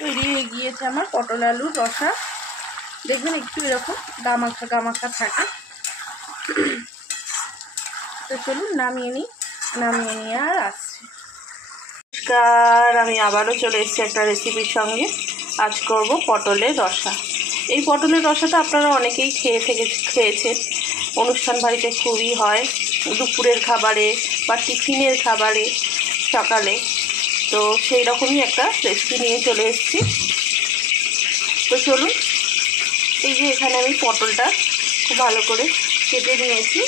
তৈরি হয়ে গিয়েছে আমার পটল আলুর রসা। দেখবেন একটু এরকম গামাখা গামাখা থাকে। তো চলুন নামিয়ে নিয়ে আর আসছি। নমস্কার, আমি আবারও চলে এসেছি একটা রেসিপির সঙ্গে। আজ করব পটলের রসা। এই পটলের রসাটা আপনারা অনেকেই খেয়েছেন। অনুষ্ঠান বাড়িতে খুবই হয়, দুপুরের খাবারে বা টিফিনের খাবারে, সকালে। তো সেই রকমই একটা রেসিপি নিয়ে চলে এসেছি। তো চলুন, এই যে এখানে আমি পটলটা খুব ভালো করে কেটে নিয়েছি।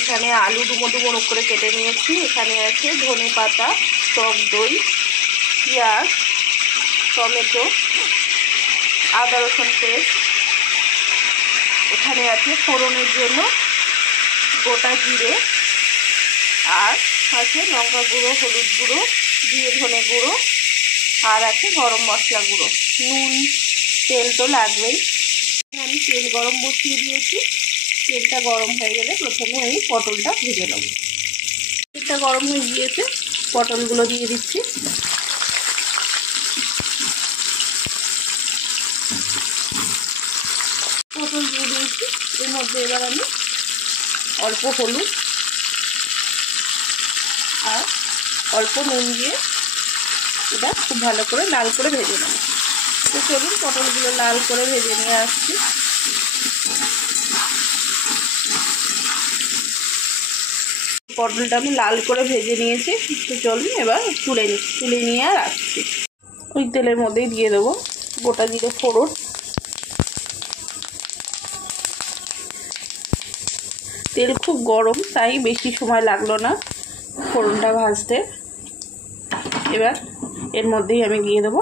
এখানে আলু ডুমো ডুমো করে কেটে নিয়েছি। এখানে আছে ধনে পাতা, টক দই, পেঁয়াজ, টমেটো, আদা রসুন পেস্ট। এখানে আছে ফোড়নের জন্য গোটা জিরে, আর আছে লঙ্কা গুঁড়ো, হলুদ গুঁড়ো, জিরে ধনে গুঁড়ো, আর আছে গরম মশলা গুঁড়ো, নুন, তেল তো লাগবেই। আমি তেল গরম বসিয়ে দিয়েছি। তেলটা গরম হয়ে গেলে প্রথমে আমি পটলটা ভেজে নেব। তেলটা গরম হয়ে গিয়েছে, পটলগুলো দিয়ে দিচ্ছি। পটল দিয়ে দিয়েছি। এর মধ্যে এবার আমি অল্প হলুদ আর অল্প নুন দিয়ে এটা খুব ভালো করে লাল করে ভেজে নেব। তো চলুন পটলগুলো লাল করে ভেজে নিয়ে আসছি। পটলটা আমি লাল করে ভেজে নিয়েছি। তো চলুন এবার তুলে নিয়ে আর আসছি। ওই তেলের মধ্যেই দিয়ে দেবো গোটা জিরে ফোড়ন। তেল খুব গরম, তাই বেশি সময় লাগলো না ফোড়নটা ভাজতে। এবার এর মধ্যেই আমি দিয়ে দেবো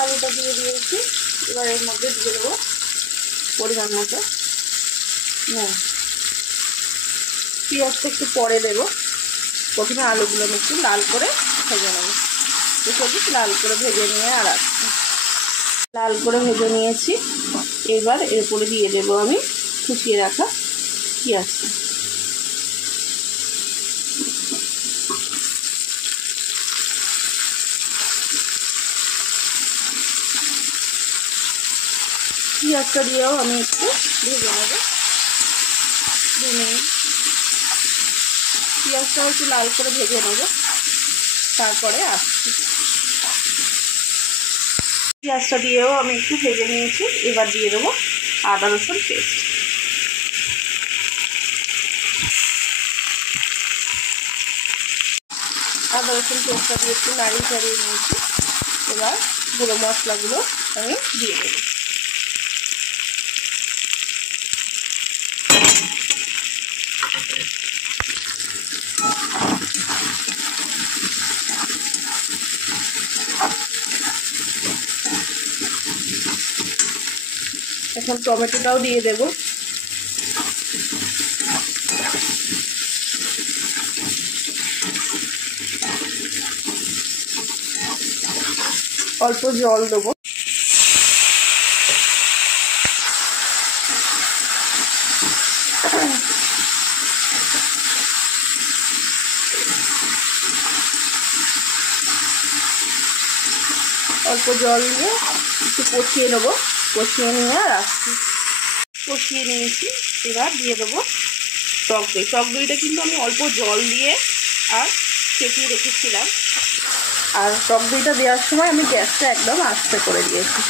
আলুটা দিয়ে দিয়েছি। এবার এর মধ্যে দিয়ে দেবো পরিমাণ মতো নুন। পেঁয়াজটা একটু পরে দেবো, প্রথমে আলুগুলো আমি একটু লাল করে ভেজে নেব। তো সবই লাল করে ভেজে নিয়ে আর আসছি। লাল করে ভেজে নিয়েছি। এবার এরপরে দিয়ে দেবো আমি কুচিয়ে রাখা পেঁয়াজটা। পেঁয়াজটা দিয়েও আমি একটু ভেজে নেব 2 মিনিট। পেঁয়াজটাও একটু লাল করে ভেজে নেব, তারপরে আসছি। পেঁয়াজটা দিয়েও আমি একটু ভেজে নিয়েছি। এবার দিয়ে দেবো আদা রসুন পেস্ট। আদা রসুন পেস্টটা দিয়ে একটু নাড়িয়ে চাড়িয়ে নিয়েছি। এবার গুঁড়ো মশলাগুলো আমি দিয়ে দেবো। এখন টমেটোটাও দিয়ে দেবো। অল্প জল দেবো। অল্প জল দিয়ে একটু কষিয়ে নেবো। কষিয়ে নিয়ে আর আসছি। কষিয়ে নিয়েছি। এবার দিয়ে দেবো টক দই। টক দইটা কিন্তু আমি অল্প জল দিয়ে আর ফেটিয়ে রেখেছিলাম। আর টক দইটা দেওয়ার সময় আমি গ্যাসটা একদম আস্তে করে দিয়েছি।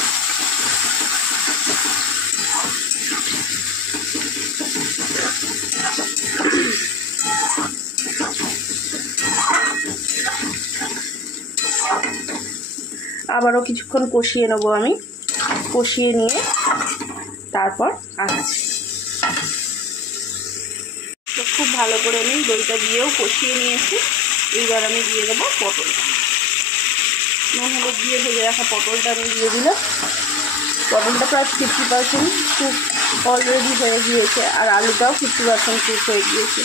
আবারও কিছুক্ষণ কষিয়ে নেবো আমি। কষিয়ে নিয়ে তারপর আসছি। তো খুব ভালো করে আমি দইটা দিয়েও কষিয়ে নিয়েছি। এইবার আমি দিয়ে দেবো পটলটা। নুন হলুদ দিয়ে ভেজে রাখা পটলটা আমি দিয়ে দিলাম। পটলটা প্রায় 50% কুক অলরেডি হয়ে গিয়েছে, আর আলুটাও 50% কুক হয়ে গিয়েছে।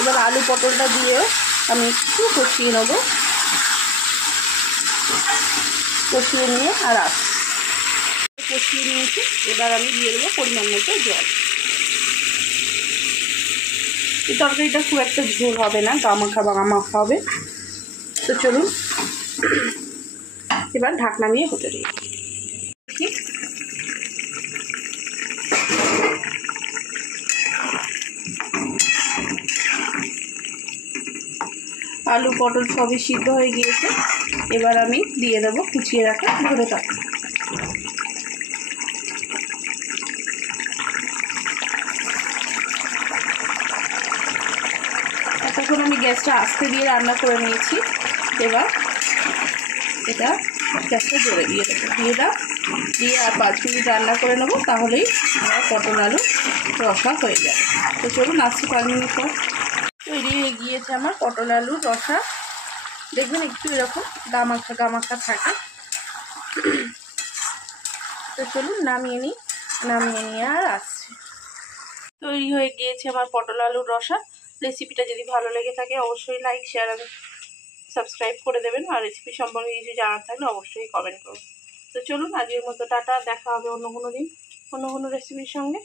এবার আলু পটলটা দিয়ে আমি একটু কষিয়ে নেব। কষিয়ে নিয়ে আর আসছি। কষিয়ে নিয়েছি। এবার আমি দিয়ে দেবো পরিমাণ মতো জল। এই তরকারিটা খুব একটা ঝোল হবে না, গামাখা হবে। তো চলুন এবার ঢাকনা দিয়ে হতে দিই। আলু পটল সবই সিদ্ধ হয়ে গিয়েছে। এবার আমি দিয়ে দেবো কুচিয়ে রাখা ধনে পাতা। এতক্ষণ আমি গ্যাসটা আস্তে দিয়ে রান্না করে নিয়েছি। এবার এটা গ্যাসটা জোরে দিয়ে দেবো, দিয়ে আর 5 মিনিট রান্না করে নেবো, তাহলেই আমার পটল আলু রসা হয়ে যাবে। তো চলুন আসছি 5 মিনিট পর। তৈরি হয়ে গিয়েছে আমার পটল আলুর রসা। দেখবেন একটু এরকম গামাখা থাকে। তো চলুন নামিয়ে নিয়ে আর আসছি। তৈরি হয়ে গিয়েছে আমার পটল আলুর রসা। রেসিপিটা যদি ভালো লেগে থাকে অবশ্যই লাইক শেয়ার আর সাবস্ক্রাইব করে দেবেন। আর রেসিপি সম্পর্কে কিছু জানার থাকলে অবশ্যই কমেন্ট করুন। তো চলুন আজকের মতো টাটা, দেখা হবে অন্য কোনো দিন অন্য কোনো রেসিপির সঙ্গে।